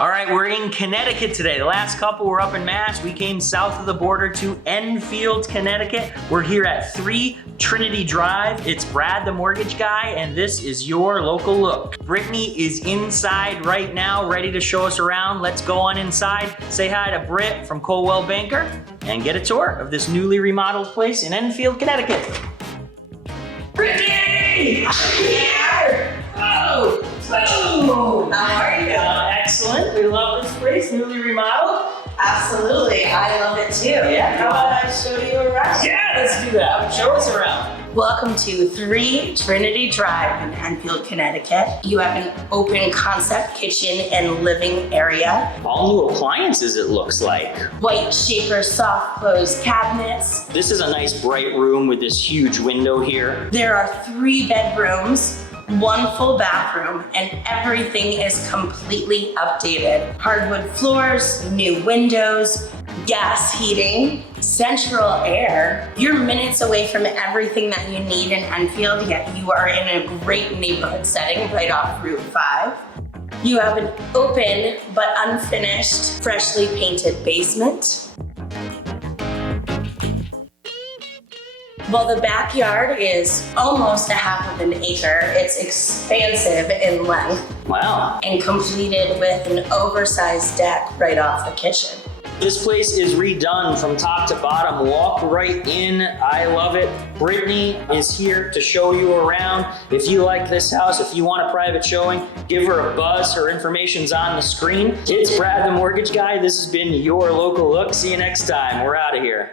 All right, we're in Connecticut today. The last couple were up in Mass. We came south of the border to Enfield, Connecticut. We're here at 3 Trinity Drive. It's Brad, the mortgage guy, and this is your local look. Brittany is inside right now, ready to show us around. Let's go on inside, say hi to Britt from Coldwell Banker, and get a tour of this newly remodeled place in Enfield, Connecticut. Brittany! Here! Whoa! Whoa! How are you? Excellent. We love this place, newly remodeled. Absolutely. I love it too. Yeah. How about I show you around? Yeah, let's do that. Show us around. Welcome to 3 Trinity Drive in Enfield, Connecticut. You have an open concept kitchen and living area. All new appliances, it looks like. White shaper soft close cabinets. This is a nice bright room with this huge window here. There are 3 bedrooms, 1 full bathroom, and everything is completely updated. Hardwood floors, new windows, gas heating, central air. You're minutes away from everything that you need in Enfield, yet you are in a great neighborhood setting right off Route 5. You have an open but unfinished, freshly painted basement. Well, the backyard is almost a half of an acre. It's expansive in length. Wow. And completed with an oversized deck right off the kitchen. This place is redone from top to bottom. Walk right in. I love it. Brittany is here to show you around. If you like this house, if you want a private showing, give her a buzz. Her information's on the screen. It's Brad, the mortgage guy. This has been your local look. See you next time. We're out of here.